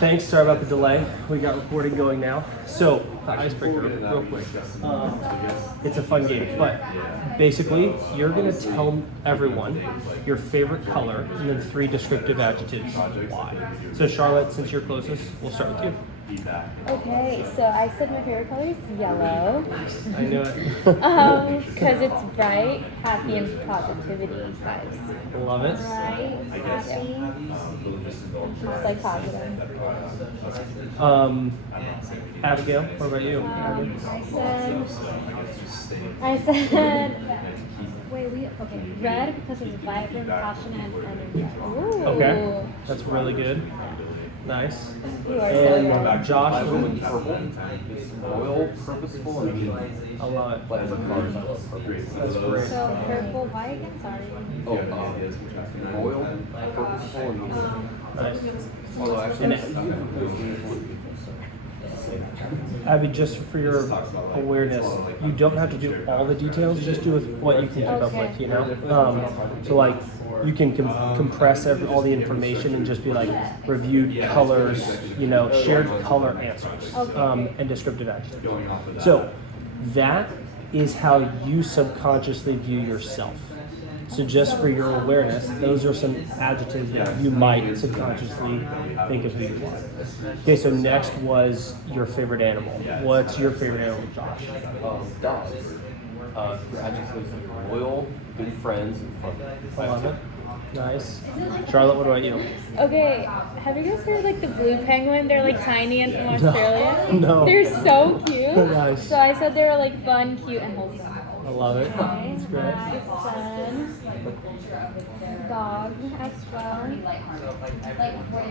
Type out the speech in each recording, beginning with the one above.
thanks. Sorry about the delay. We got recording going now. So, the icebreaker, real quick. It's a fun game, but basically, you're going to tell everyone your favorite color and then 3 descriptive adjectives. Why? So, Charlotte, since you're closest, we'll start with you. Okay, so I said my favorite color is yellow. I knew it. Because it's bright, happy, and positivity vibes. Love it. Bright, happy, just like positive. Abigail, what about you? I said, red because it's vibrant, passionate, and energetic. Ooh. Okay, that's really good. Nice. You are so And good. Josh, I went with purple. It's royal, purposeful, and meaningful. I love it. Like the colors of purple. That's great. So purple, why again? Sorry. Royal, purposeful, and meaningful. Nice. Although actually, And it's meaningful and meaningful. Abby, just for your awareness, you don't have to do all the details. Just do with what you can keep up with, you know? So like, you can compress all the information and just be like reviewed colors, you know, shared color answers, and descriptive adjectives. So that is how you subconsciously view yourself. So just for your awareness, those are some adjectives that you might subconsciously think of who you are. Okay, so next was your favorite animal. What's your favorite animal, Josh? Dogs. Your adjectives are loyal, good friends, and fun. I love it. Nice. Charlotte, what about you? Okay, have you guys heard like the blue penguin? They're like tiny and from Australia. No. They're so cute. Nice. So I said they were like fun, cute, and wholesome. I love it. Nice, That's great. nice, fun. Dog as well.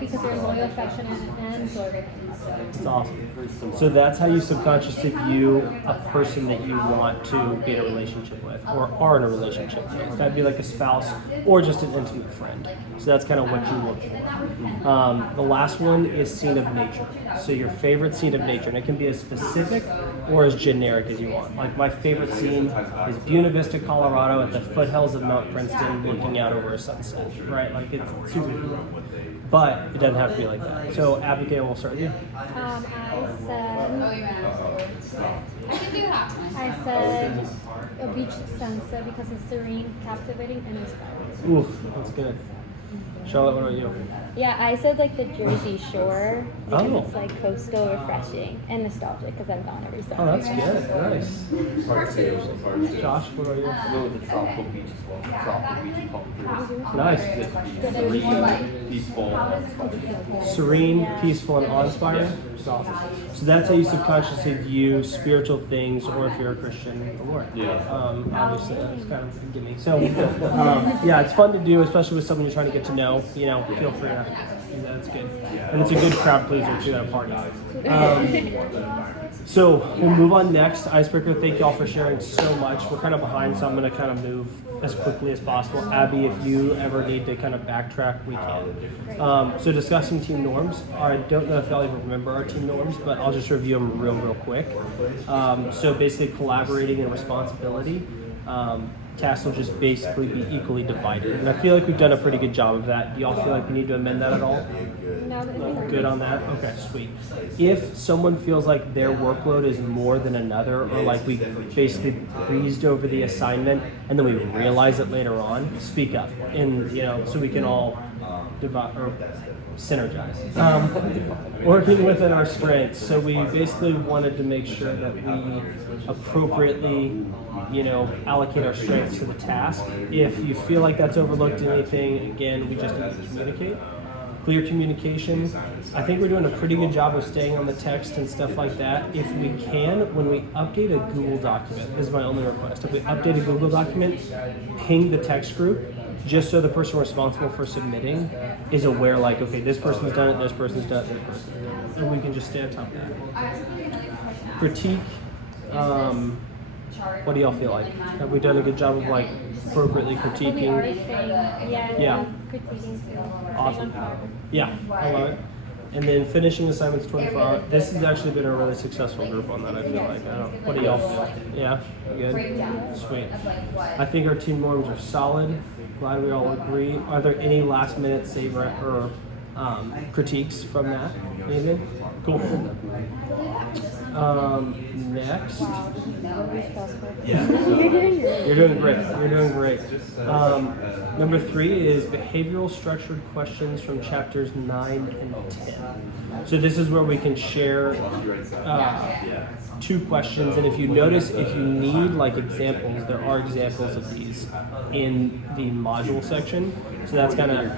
Because they're loyal, affectionate, and loyal. It's awesome. So that's how you subconsciously view a person that you want to be in a relationship with or are in a relationship with. That'd be like a spouse or just an intimate friend. So that's kind of what you look for. The last one is scene of nature. So your favorite scene of nature, and it can be as specific or as generic as you want. Like my favorite scene is Buena Vista, Colorado at the foothills of Mount Princeton looking out over a sunset, right? Like it's super cool. But it doesn't have to be like that. So Abigail, we'll start with you. I said a beach sunset because it's serene, captivating, and inspiring. Oof, that's good. Charlotte, what about you? Yeah, I said like the Jersey Shore because Oh. it's like coastal, refreshing, and nostalgic because I've gone every summer. Oh, that's good. Nice. Josh, what about you? I went with the tropical beach as well. Tropical beach called Nice. peaceful, Serene, peaceful, and awe-inspiring. It's awesome. So that's how you subconsciously view spiritual things, or if you're a Christian, the Lord. Yeah. Obviously, that's kind of a gimme. So, yeah, it's fun to do, especially with someone you're trying to get to know. You know, feel free to. That's good. And it's a good crowd pleaser too at a party. So we'll move on next. Icebreaker, thank you all for sharing so much. We're kind of behind, so I'm going to kind of move as quickly as possible. Abby, if you ever need to kind of backtrack, we can. So discussing team norms. I don't know if y'all even remember our team norms, but I'll just review them real quick. So basically collaborating and responsibility. Tasks will just basically be equally divided. And I feel like we've done a pretty good job of that. Do y'all feel like we need to amend that at all? No, Good on that? Okay, sweet. If someone feels like their workload is more than another, or like we basically breezed over the assignment and then we realize it later on, speak up. And, you know, so we can all divide or synergize. Working within our strengths. So we basically wanted to make sure that we appropriately, you know, allocate our strengths to the task. If you feel like that's overlooked anything, again, we just need to communicate. Clear communication. I think we're doing a pretty good job of staying on the text and stuff like that. If we can, when we update a Google document, this is my only request. If we update a Google document, ping the text group, just so the person responsible for submitting is aware, like, okay, this person's done it, this person's done it, this person's done it. And we can just stay on top of that. Critique. What do y'all feel like? Have we done a good job of like appropriately We are critiquing? staying, Yeah. critiquing too. Awesome. Yeah, I love it. And then finishing assignments 24 hours. This has actually been a really successful group on that, I feel like. What do y'all feel? Yeah? Good? Sweet. I think our team norms are solid. Glad we all agree. Are there any last minute saver or critiques from that. Anything? Cool. Next. You're doing great. You're doing great. You're doing great. Number 3 is behavioral structured questions from chapters 9 and 10. So this is where we can share 2 questions, and if you notice, if you need like examples, there are examples of these in the module section. So that's kind of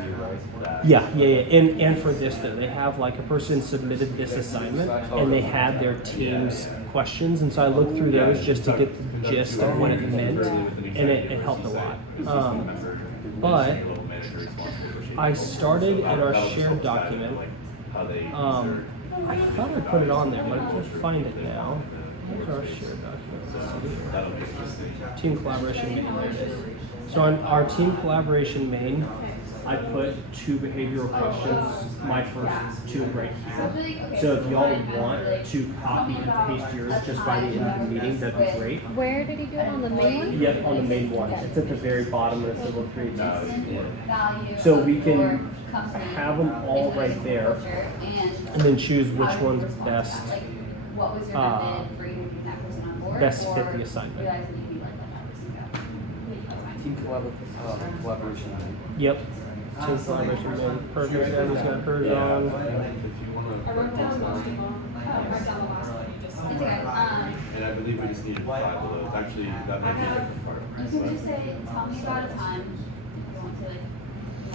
yeah. And for this though, they have like a person submitted this assignment and they had their team's questions, and so I looked through those just to get the gist of what it meant, and it helped a lot. But I started in our shared document. I thought I put it on there, but I can't find it now. Where's our shared document? Team collaboration main. There it is. So on our team collaboration main, I put 2 behavioral questions, my first 2 right here. So if y'all want to copy and paste yours just by the end of the meeting, that'd be great. Where did he do it? On the main one? Yep, on the main one. It's at the very bottom of this little creativity. So we can have them all right there, and then choose which one's best best fit the assignment. Team collaboration. Yep. Team collaboration main. Perfect. Abby's got hers on. I wrote down most of them. I wrote down the last one you just said. And I believe we just needed 5 of those. Actually, that might be a different part. You can just say, tell me about a time you want to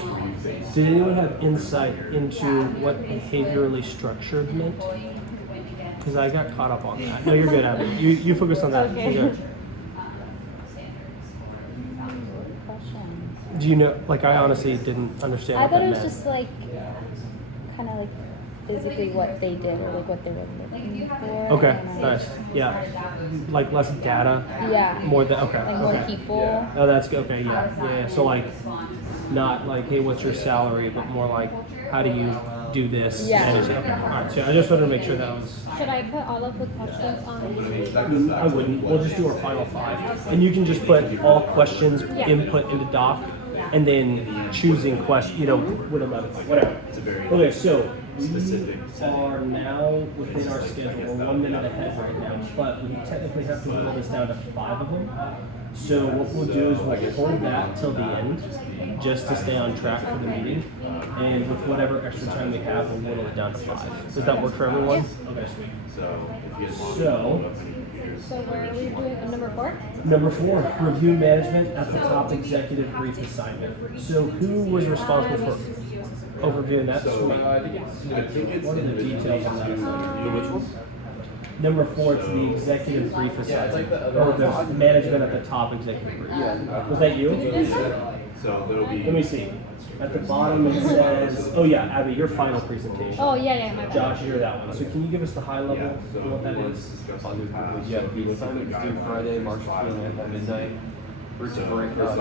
Where you face. Did anyone have insight into what behaviorally structured meant? Because I got caught up on that. No, you're good, Abby. You focus on that. Okay. You're good. Do you know, like, I honestly didn't understand I what thought that it was meant. just like kind of like physically what they did or like what they were looking for. Okay, and, nice. Yeah. Like less data. Yeah. More than, okay. Like more okay. people. Oh, that's good. Okay, yeah. So, like, not like, hey, what's your salary, but more like, how do you do this? Yeah. And okay. All right. So I just wanted to make sure that was. Should I put all of the questions on? I wouldn't. We'll just do our final 5, and you can just put all questions input into doc, and then choosing question. You know, with another whatever. Okay, so Specific. we are now within our schedule. We're 1 minute ahead right now, but we technically have to whittle this down to 5 of them. So what we'll do is we'll hold that till the end, just to stay on track for the meeting. And with whatever extra time we have, we'll whittle it down to 5. Does that work for everyone? Okay, sweet. So where are we doing? Number 4? Number 4, review management at the top executive brief assignment. So who was responsible for overviewing that? I think it's What are the individual details on that? Which one? Number 4, it's the executive brief assignment, or the management at the top executive brief. Was that you? So there'll be. Let me see. At the bottom it says, oh yeah, Abby, your final presentation. Oh, yeah, my bad. Josh, you're that one. So can you give us the high level Yeah, so of what that let's is? discuss Yeah, the past. the assignment is due Friday, March 29th at midnight. We're to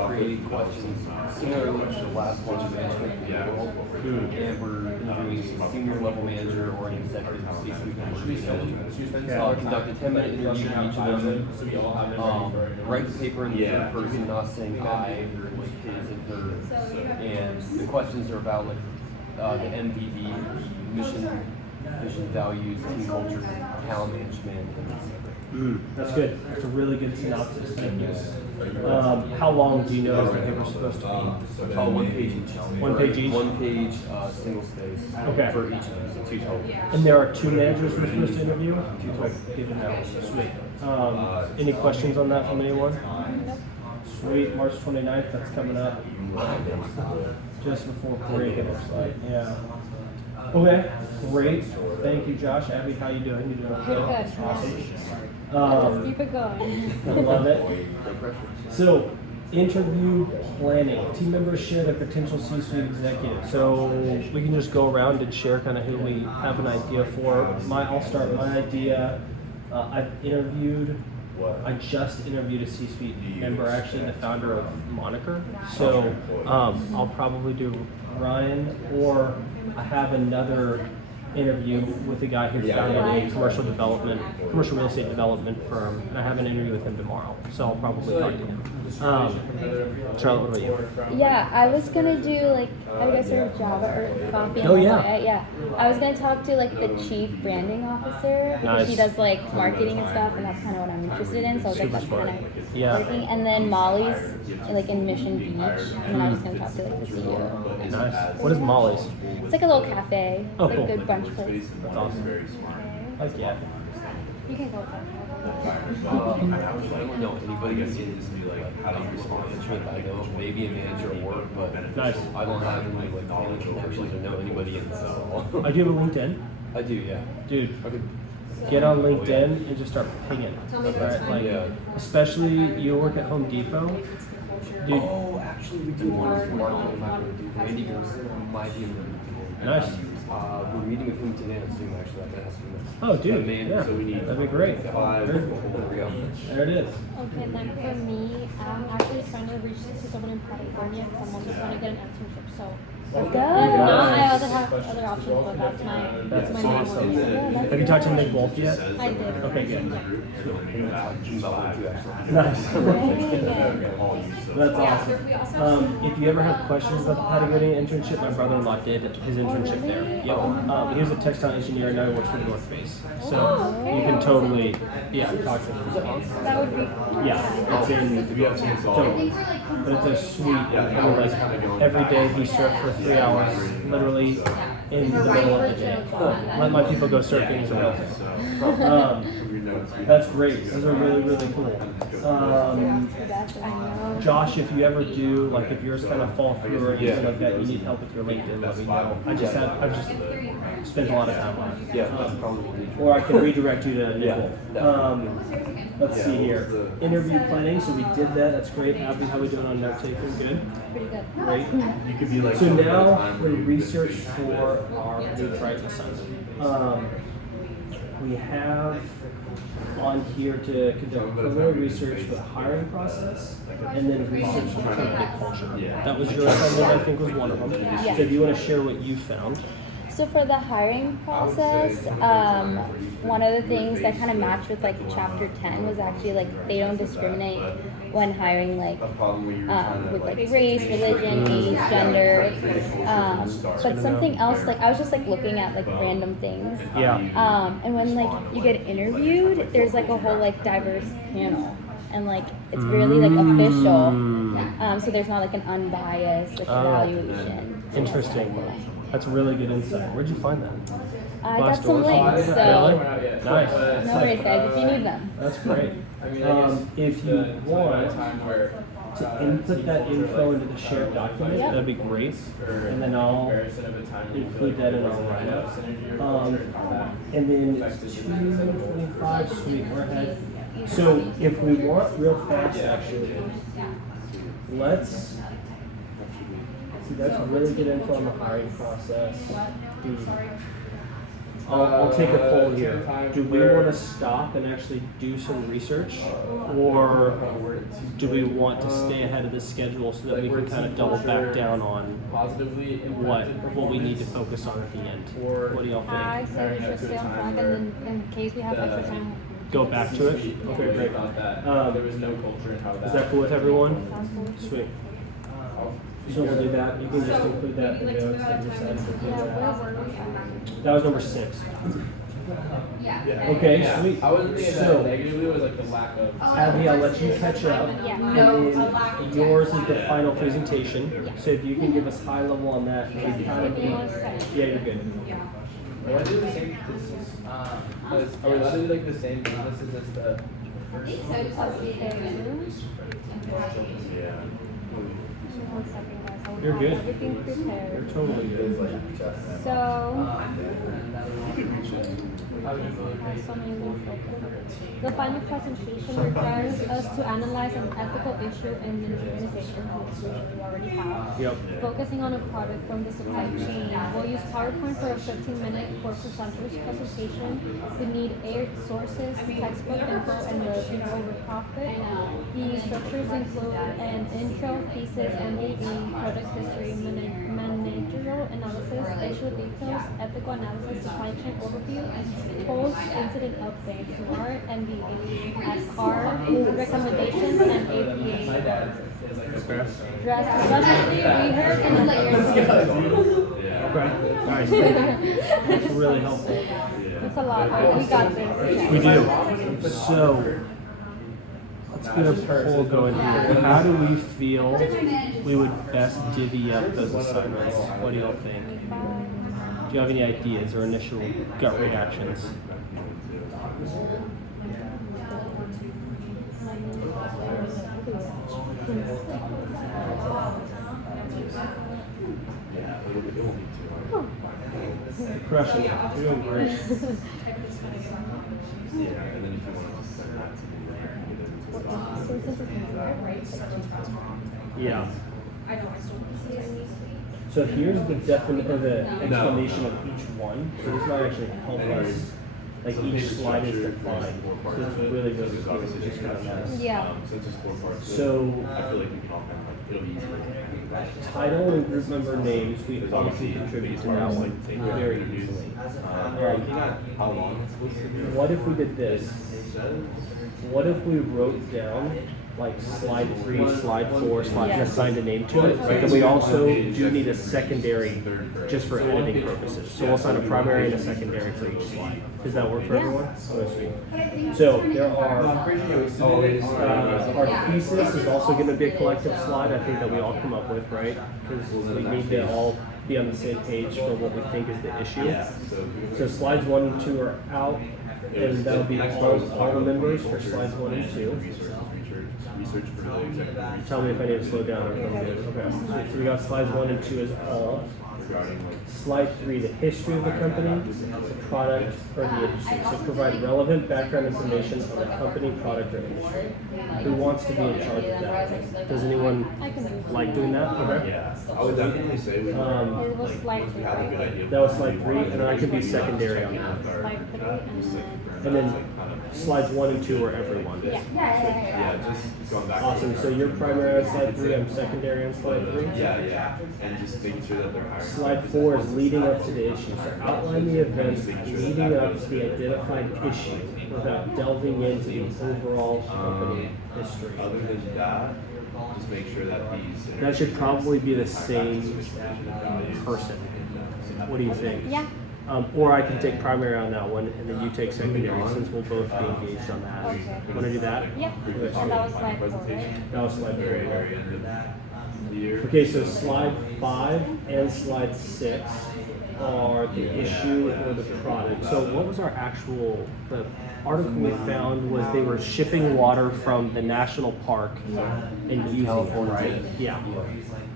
create questions similarly to the last one, management for the world. And we're interviewing a senior level manager or an executive C-suite member. Conduct a 10-minute interview with each of them. Write the paper in the third person, not saying I, like his and her. And the questions are about like the MVD, mission values, team culture, talent management, and That's good. That's a really good synopsis. Thank you. How long do you know the paper's supposed to be? 1 page each. 1 page each? 1 page, single space. Okay. For each of these, so 2 total. And there are 2 managers we're supposed to interview? Okay, good to know. Sweet. Any questions on that from anyone? Sweet. March 29th, that's coming up. Just before break, it looks like. Yeah. Okay, great. Thank you, Josh. Abby, how you doing? You doing okay? Good. Awesome. Let's keep it going. I love it. So, interview planning. Team members share their potential C-suite executive. So we can just go around and share kind of who we have an idea for. I'll start my idea. I just interviewed a C-suite member, actually the founder of Moniker. So I'll probably do Ryan, or I have another interview with a guy who founded a commercial real estate development firm, and I have an interview with him tomorrow. So I'll probably talk to him. Charlotte, what about you? Yeah, I was gonna do like, have you guys heard of Java or Coffee? and Oh, yeah. Lafayette? Yeah. I was gonna talk to like the chief branding officer because she Nice. does like marketing and stuff, and that's kind of what I'm interested in. So I was like, Super that's smart. kind of Yeah. working. And then Molly's like in Mission Beach, and then I was gonna talk to like the CEO. Nice. What is Molly's? It's like a little cafe. It's Oh, like cool. a good brunch place. That's awesome. Like, yeah. You can go with that. I don't know anybody that's in this new like how do you respond management. I know maybe a manager at work, but Nice. I don't have any like knowledge or actually know anybody in so. Do you have a LinkedIn? I do, yeah. Dude, I could. get on LinkedIn and just start pinging. Tell me the Right? time. Like, Yeah. especially you work at Home Depot. Dude, Oh, actually, we do one for marketing. I'm not going to do. Randy Gerson might be in the. Nice. We're meeting with him today on Zoom. Actually, I can ask him this. Oh, dude, Man, yeah, so we need that'd be great. 5. Very- There we go. There it is. Okay, then for me, I'm actually trying to reach to someone in California because I'm also trying to get an internship. So Let's if go. not, I also have other options, but that's my main awesome. one. Have you talked to Nick Wolf yet? I did. Okay, good. Talking about one too, actually. Nice. That's Yeah. awesome. We also have If you ever have questions about how to get an internship, my brother-in-law did his internship there. Yep. He was a textile engineer and now he works for North Face. So you can totally, yeah, talk to him. That would be. Yeah, it's in, You have some totally. But it's a sweet, I mean, like, every day he surfed for 3 hours, literally in the middle of the day. Let my people go surfing as well. That's great. Those are really, really cool. I know. Josh, if you ever do, like, if yours kind of fall through or anything like that, you need help with your LinkedIn, let me know. I've just spent a lot of time on it. Yeah, that's probably what we need. Or I can redirect you to Yeah, Nicole. Let's see here. Interview planning, so we did that. That's great. Abby, how we doing on note taking? Good? Pretty good. Great. You could be like So some now time we where you research research for our new Triton assignment. We have on here to conduct preliminary research for the hiring process and then research for company culture. That was your assignment, I think was one of them. Yeah. So do you want to share what you found? So for the hiring process, one of the things that kind of matched with like chapter 10 was actually like they don't discriminate when hiring like with like race, religion, age, gender. But something else, like I was just like looking at like random things. Yeah. And when like you get interviewed, there's like a whole like diverse panel. And like it's really like official, so there's not like an unbiased like, evaluation. So that's Interesting. kinda cool. That's really good insight. Where'd you find that? I got some Glassdoor? links, Really? so Nice. no worries, guys, if you need them. That's great. If you want to input that info into the shared document, Yep. that'd be great. And then I'll include that in our write-up. And then it's 2:25, sweet, we're ahead. So if we want real fast, actually, let's, see, that's really good info on the hiring process. I'll take a poll here. Do we want to stop and actually do some research? Or do we want to stay ahead of the schedule so that we can kind of double back down on what we need to focus on at the end? What do y'all I think? say we should stay on track, and then in case we have extra time, Go back to it? Okay, great. Is that cool with everyone? Sweet. So we'll do that. You can just include that in the notes that you said. yeah, where were we? That was number 6. Okay, sweet. I wasn't thinking that So, negatively, it was like the lack of. Abby, I'll let you catch up. Yeah. And then yours is the final presentation. So if you can give us high level on that, we kind of Give me 1 second. yeah, you're good. I want to do the same business. Are we allowed to do like the same businesses as the? Okay. Yeah. 1 second, guys. I'll You're have good. everything You're prepared. totally good. So, so many links open. The final presentation requires us to analyze an ethical issue in the organization, which we already have. Yep. Focusing on a product from the supply chain. We'll use PowerPoint for a 15-minute for presenters presentation. We need air sources, textbook info, and the info over profit. The structures include an intro, thesis, MVP, product history, managerial technical analysis, issue details, ethical analysis, supply chain overview, post-incident updates, SMART, MBA, CAR, recommendations, and APA. Okay. Drastically, we heard and Okay. Nice. That's really helpful. That's a lot. We got this. We do. So let's get a poll going here. How do we feel we would best divvy up those assignments? What do y'all think? Do you have any ideas or initial gut reactions? Crushing it. You're doing great. Yeah, and then if you want to just send that to me, Yeah. I know, I still. So here's the the explanation of each one. So this might actually help us. Like each slide is defined. So it's really, really clear. It's just kind of nice. Yeah. Since it's 4 parts, So I feel like we can all kind of like, it'll be easier. title and group member names, we obviously contribute to that one very easily. How long it's supposed to be? What if we did this? What if we wrote down like slide 3, slide 4, slide and assigned a name to it? But then we also do need a secondary just for editing purposes. So we'll assign a primary and a secondary for each slide. Does that work for everyone? Oh, sweet. So there are, our thesis is also going to be a collective slide, I think that we all come up with, right? Because we need to all be on the same page for what we think is the issue. So slides 1 and 2 are out, and that'll be all the members for slides 1 and 2. Research for the executive. Tell me if I need to slow down or if I'm good. Okay. So we got slides 1 and 2 as all. Slide 3, the history of the company, the product, or the industry. So provide relevant background information on the company, product, or industry. Who wants to be in charge of that? Does anyone like doing that? Okay. Yeah, I would definitely say we It was slide 3, have a good right? idea. That was slide 3, and then I can be secondary on that. Slide 3, And then slides 1 and 2 are everyone. Yeah, just going back. Awesome. So you're primary on slide 3, I'm secondary on slide 3. Yeah, and just making sure that they're hiring. Slide 4 is leading up to the issue. So outline the events leading up to the identified issue without delving into the overall company history. Other than that, just make sure that these. That should probably be the same person. What do you think? Yeah. Or I can take primary on that one, and then you take secondary, since we'll both be engaged on that. Okay. Want to do that? Yeah. And that was slide 4, right? That was slide 4. Very end of the year. Okay, so slide 5 and slide 6 are the issue or the product. So what was our the article we found was they were shipping water from the national park and using it, right? Yeah.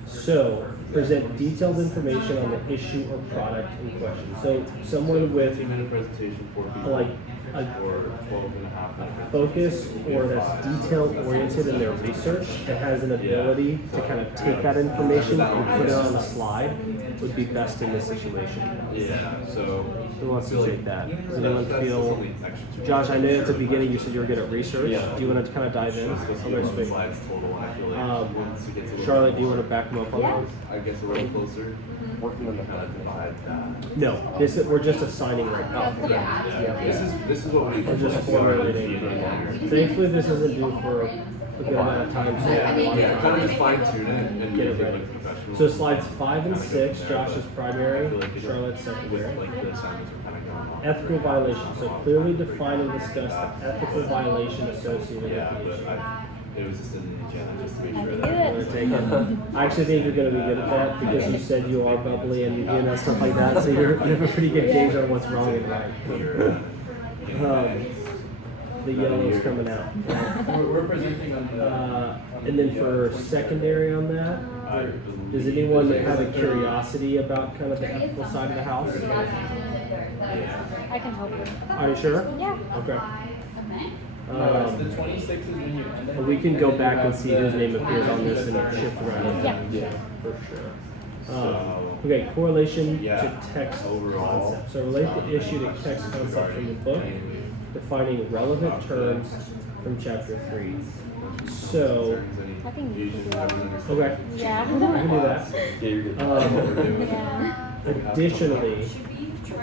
So present detailed information on the issue or product in question. So someone with 15-minute presentation for people. like a or 12 and a half minutes. focus or that's detail oriented in their research that has an ability to kind of take that information and put it on a slide would be best in this situation. Yeah, so. Who wants to take that? Does anyone feel? Josh, I know at the beginning you said you were good at research. Do you want to kind of dive in? Slides total, and I feel like once you get to Charlotte, do you want to back them up on that? I guess a little closer. Working on the kind of divide that. No, we're just assigning right now. This is what we. We're just formulating. Thankfully, this isn't due for a good amount of time. So Yeah, kind of just fine tune it and Get it make it ready. look professional. So slides 5 and 6, Josh is primary, Charlotte's With secondary. like the assignments we're kind of going on. Ethical violation. So clearly define and discuss the ethical violation associated with Yeah, the but issue. it was just an agenda just to make sure can that. do Wanna take it? I actually think you're going to be good at that because you said you are bubbly and stuff like that. So you have a pretty good gauge on what's wrong and right. The yellow's coming out. We're presenting on the. And then for secondary on that, does anyone have a curiosity about kind of the ethical side of the house? I can help you. Are you sure? Yeah. Okay. The 26th is when you end it. We can go back and see whose name appears on this and shift around. Yeah. For sure. Okay, correlation Yeah. to text Overall. concept. So relate the issue to text concept from the book, defining relevant terms from chapter 3. So, I think you can do that. okay, Yeah. I can do that. Yeah, you're good. Yeah. Additionally,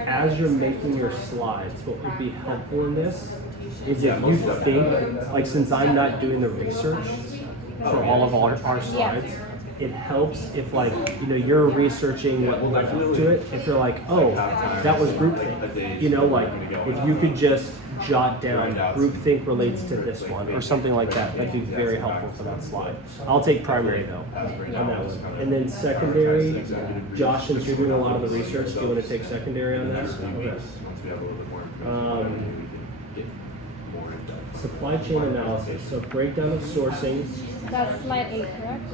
as you're making your slides, what would be helpful in this is if you think, like since I'm not doing the research for all of our slides, it helps if like, you know, you're researching what led up to it, if you're like, oh, that was groupthink. You know, like if you could just jot down groupthink relates to this one or something like that, that'd be very helpful for that slide. I'll take primary though on that one. And then secondary, Josh, since you're doing a lot of the research, do you want to take secondary on that? Okay. Once we have a little bit more Um, information, we can get more in depth. Supply chain analysis, so breakdown of sourcing, That's slide 8, correct?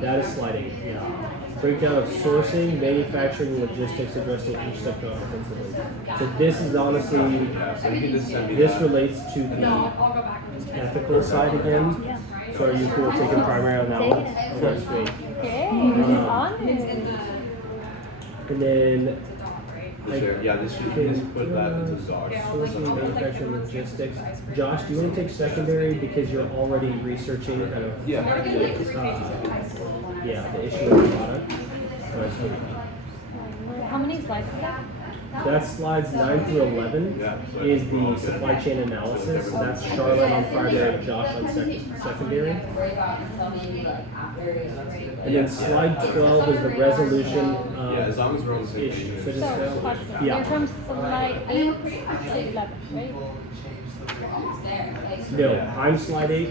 that is sliding, yeah. Breakdown of sourcing, manufacturing, logistics, addressing each sector offensively. So this is honestly, So you can just send me this that. relates to the I'll go back and just. ethical side again. So are you cool with taking primary on that one? Okay, sweet. Okay, on it. And then Yeah, this should just put that into Docs. sourcing, manufacturing, logistics. Josh, do you want to take secondary because you're already researching kind of Yeah. the issue of the product? Alright, sweet. How many slides is that? That's slides 9 through 11 Yeah. is the supply chain analysis. So that's Charlotte on primary, Josh on secondary. And then slide 12 is the resolution Yeah, as of long as we're on the same issue. page. So just So, question. Yeah. You're from slide 8 to 11, right? no, I'm slide 8,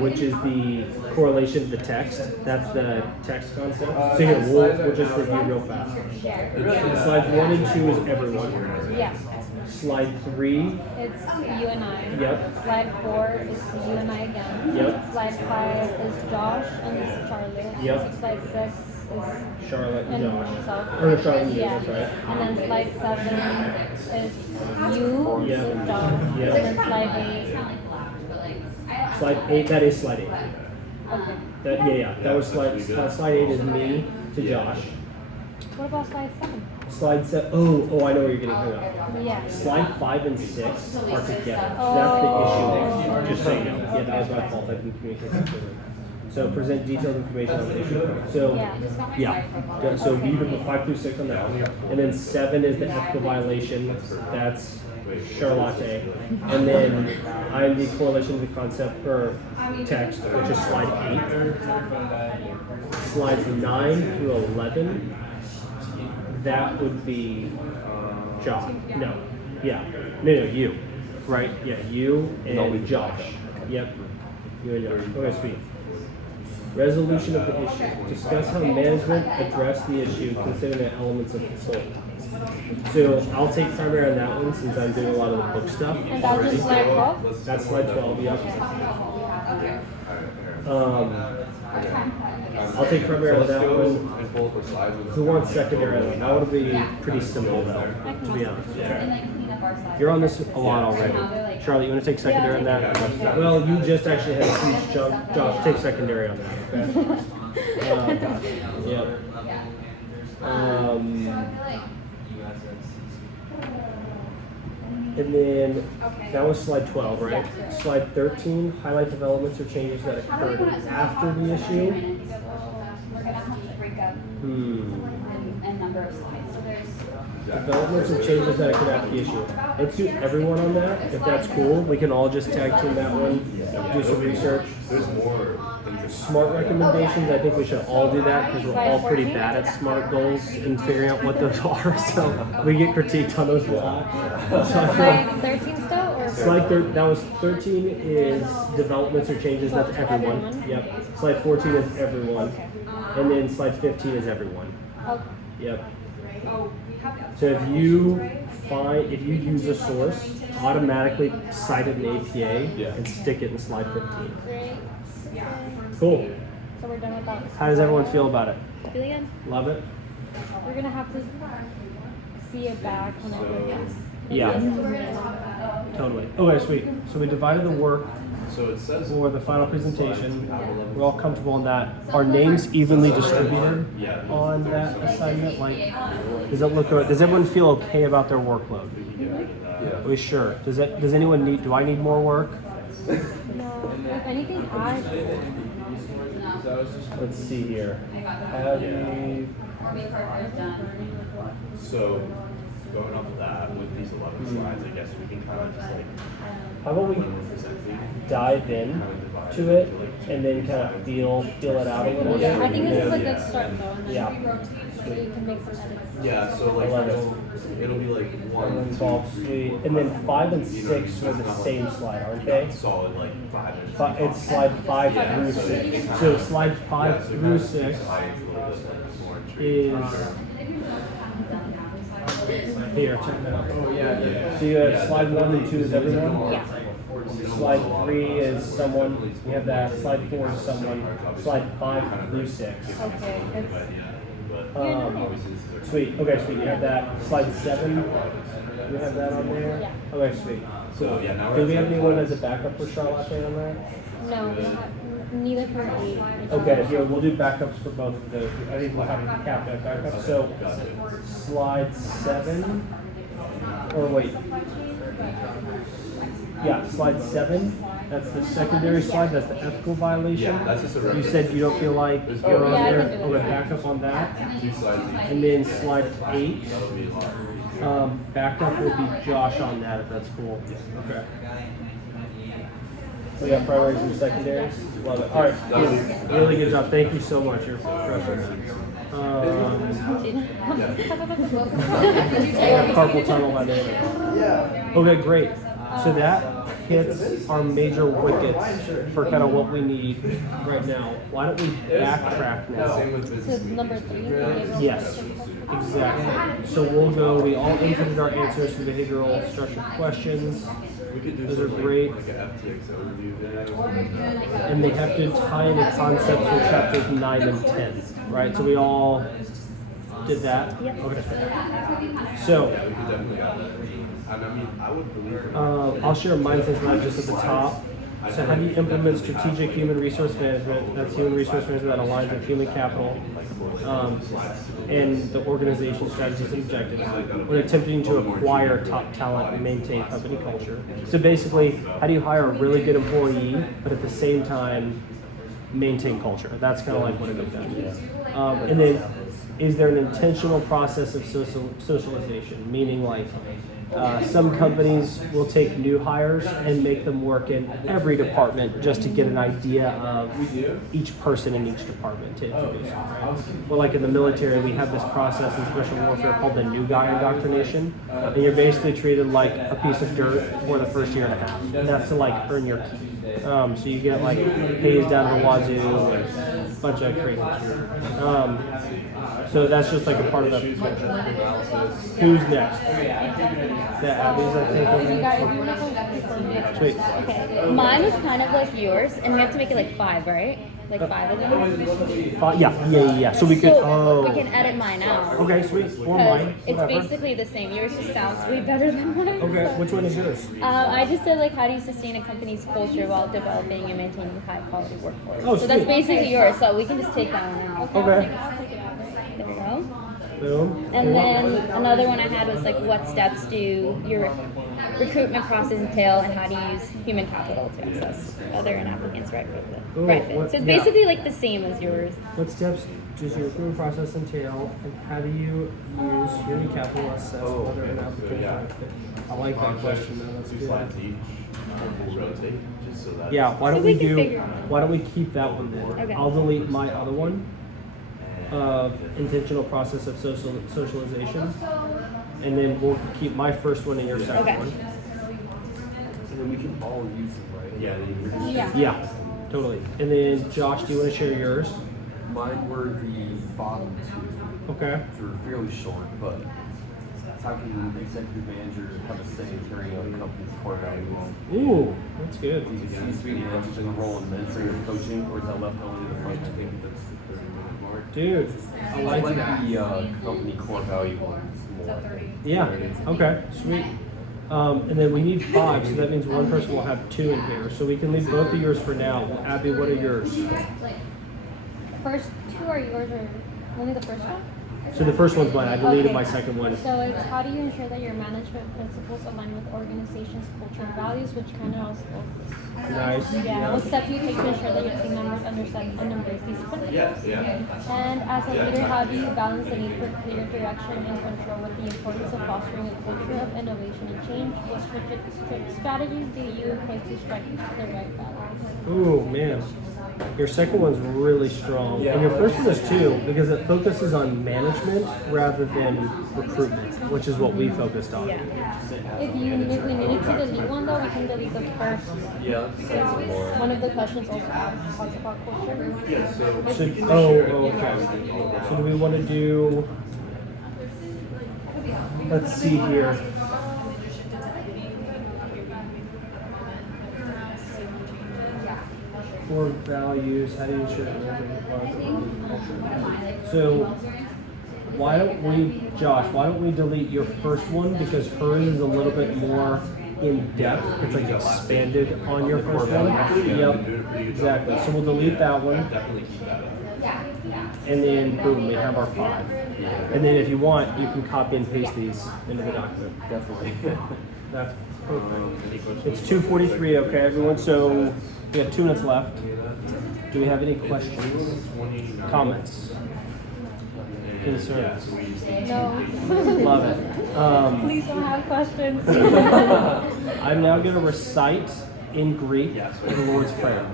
which is the correlation to the text. That's the text concept. So here, we'll just review real fast. Slides 1 and 2 is everyone. Yeah. Slide 3, It's you and I. Yep. Slide 4 is you and I again. Yep. Slide 5 is Josh and it's Charlotte. Yep. Slide 6 is Charlotte, and and Josh. myself. Or Charlotte and Yeah. Josh, right? And then slide 7 is you, Yep. and Josh. Yep. And then slide 8. Slide 8, that is slide 8. Okay. Yeah. That was slide 8 is me to Josh. What about slide 7? Slide 7, oh, I know where you're getting hung up. Yeah. Slide 5 and 6 are together. Oh. That's the issue there. Just so you know. Yeah, that was my fault. I didn't communicate that clearly. So present detailed information on the issue. So, yeah. So we would put 5 through 6 on that one. And then 7 is the ethical violation. That's Charlotte. And then I'm the correlation to the concept or text, which is slide 8. Slides 9 through 11. That would be John. No. Yeah. No, you. Right? Yeah, you and Josh. Yep. You and Josh. Okay, sweet. Resolution of the issue. Discuss how management addressed the issue considering the elements of control. So I'll take primary on that one since I'm doing a lot of the book stuff. And that's just slide 12? That's slide 12, yep. I'll take primary on that one. And pull up the slides with Who wants secondary on that? That would be pretty simple though, to be honest. You're on this a lot already. Charlotte, you want to take secondary on that? Well, you just actually had a huge chunk. Josh, take secondary on that, okay? Yep. And then that was slide 12, right? Slide 13, highlight developments or changes that occurred after the issue. We're gonna have to break up a number of slides. So there's Developments or changes that occurred after the issue. Let's do everyone on that, if that's cool. We can all just tag team that one, do some research. There's more interesting. Smart recommendations, I think we should all do that because we're all pretty bad at SMART goals and figuring out what those are. So we get critiqued on those a lot. So I feel Slide 13 still? Or Slide that was 13 is developments or changes, that's everyone. Everyone. Yep. Slide 14 is everyone. And then slide 15 is everyone. Okay. Yep. So if you use a source, automatically cite it in APA and stick it in slide 15. Great. Cool. So we're done with that. How does everyone feel about it? Really good. Love it? We're gonna have to see it back when it goes. Yeah. Totally. Okay, sweet. So we divided the work So it says. for the final presentation. We're all comfortable in that. Are names evenly distributed on that assignment? Like, does it look? Does everyone feel okay about their workload? Are we sure? Does anyone need? Do I need more work? No, if anything, I. So I was just. Let's see here. Abby. So, going off of that, with these 11 slides, I guess we can kind of just like, How about we dive in to it and then kind of feel it out a little bit? I think this is a Yeah. good start though, and then Yeah. we can make some edits. yeah, so like, 11. it'll be like 1, 2, 12, 3, and then 5 and 6 are the same slide, aren't they? solid like 5 minutes. It's slide 5 through 6. So slide 5 through 6 is here. Check that out. Oh yeah. So you have slide 1 and 2 is everyone. Yeah. Slide 3 is someone. You have that. Slide 4 is someone. Slide 5 through 6. Okay. It's, Sweet. Okay, sweet. You have that. Slide 7. You have that on there. Yeah. Okay, sweet. So yeah, now Do we have anyone as a backup for Charlotte on that? no, we have, neither for 8. Okay, here we'll do backups for both of those. I think we'll have a cap at backup. So slide 7, or wait, yeah, slide 7. That's the secondary slide. That's the ethical violation. Yeah, that's just a You said you don't feel like you're on Yeah, I there. can do it. Okay, backup on that. 2 slides each. And then slide 8. That'll be hard. Backup will be Josh on that if that's cool. Okay. So yeah, primaries and secondaries. Love it. All right, cool. Really good job. Thank you so much. You're crushing it. Carpal tunnel by name. Okay, great. So that hits our major wickets for kind of what we need right now. Why don't we backtrack now? Same with So business number 3. behavioral Yes, structure. exactly. So we'll go, we all inputted our answers to behavioral structured questions, We could do Those are some great. like an FTX overview video. and they have to tie into concepts from chapters 9 and 10, right? So we all did that? Yep. Okay. So, Yeah, we could definitely add that. And I mean, I would believe. I'll share mine since mine's just at the top. So how do you implement strategic human resource management? That's human resource management that aligns with human capital and the organization's strategies and objectives when attempting to acquire top talent and maintain company culture. So basically, how do you hire a really good employee, but at the same time maintain culture? That's kind of like what it comes down to. And then, is there an intentional process of socialization? Meaning like, some companies will take new hires and make them work in every department just to get an idea of each person in each department to introduce them, right? Well, like in the military, we have this process in special warfare called the new guy indoctrination, and you're basically treated like a piece of dirt for the first year and a half, and that's to like earn your keep. So you get like pays down to the wazoo and a bunch of crazy shit. So that's just like a part of that culture. Who's next? That Abby's, I You think. got, if you want to go before me. Sweet. Okay, mine was kind of like yours, and we have to make it like 5, right? Like 5 of them. Yeah. So we could. So we can edit mine out. Okay, sweet. Or Because mine. it's Whatever. basically the same. Yours just sounds way better than mine. Okay, which one is yours? I just said like how do you sustain a company's culture while developing and maintaining a high quality workforce. Oh, so that's sweet. basically yours. So we can just take that one out. Okay. There we go. Boom. And then another one I had was like what steps do your recruitment process entail and how do you use human capital to access other applicants right fit? Ooh, Right fit. what- So it's yeah. basically like the same as yours. What steps does your recruitment process entail, and how do you use human capital to assess whether an applicant is a right fit? I like that question. Though. That's 2 good. slides each. We'll rotate just so that. Yeah. Why don't So we we can do? figure it out. Why don't we keep that one then? Okay. I'll delete my other one. Intentional process of socialization, and then we'll keep my first one and your second Okay. one. And then we can all use them, right? Yeah, then you Yeah. Yeah, totally. And then Josh, do you want to share yours? Mine were the bottom 2, Okay. which were fairly short, but how can the executive manager have a say in carrying out a company's core values? Ooh, that's good. Is it C-suite interested in the role in mentoring and coaching, or is that left only to the front? I think that's the 30-minute mark. Dude, I like that. the company core value ones more. Yeah. Okay. Sweet. And then we need 5, so that means one person will have 2 in here. So we can leave both of yours for now. Abby, what are yours? First 2 are yours, or only the first one? So the first one's mine. I deleted my second one. So it's how do you ensure that your management principles align with organization's culture and values, which kind of also. Nice. Yeah. What steps do you take to ensure that your team members understand and embrace these principles? And as a leader, how do you balance the need for clear direction and control with the importance of fostering a culture of innovation and change? What strategies do you employ to strike the right balance? Ooh, man. Your second one's really strong. And your first one is too, because it focuses on management rather than recruitment, which is what we focused on. If we need to delete one though, we can delete the first. Yeah. One of the questions also talks about culture. So, okay. So do we want to do, let's see here. Core values, how do you ensure So why don't we, Josh, why don't we delete your first one, because hers is a little bit more in depth. It's like expanded on your first one. Yep, exactly. So we'll delete that one. And then boom, we have our 5. And then if you want, you can copy and paste these into the document. Definitely. That's perfect. It's 2:43, okay, everyone? So we have 2 minutes left. Do we have any questions, comments, concerns? No. Love it. Please don't have questions. I'm now going to recite in Greek the Lord's Prayer.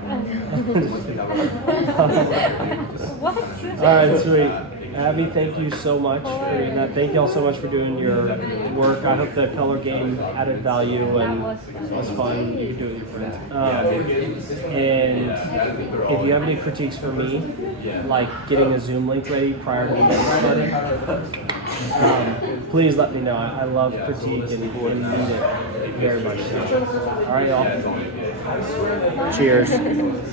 What? All right, sweet. Abby, thank you so much for doing that. Thank you all so much for doing your work. I hope the color game added value and was fun. You can do it with your friends. And if you have any critiques for me, like getting a Zoom link ready prior to the meeting starting, please let me know. I love critique and need it very much. All right, y'all. Cheers.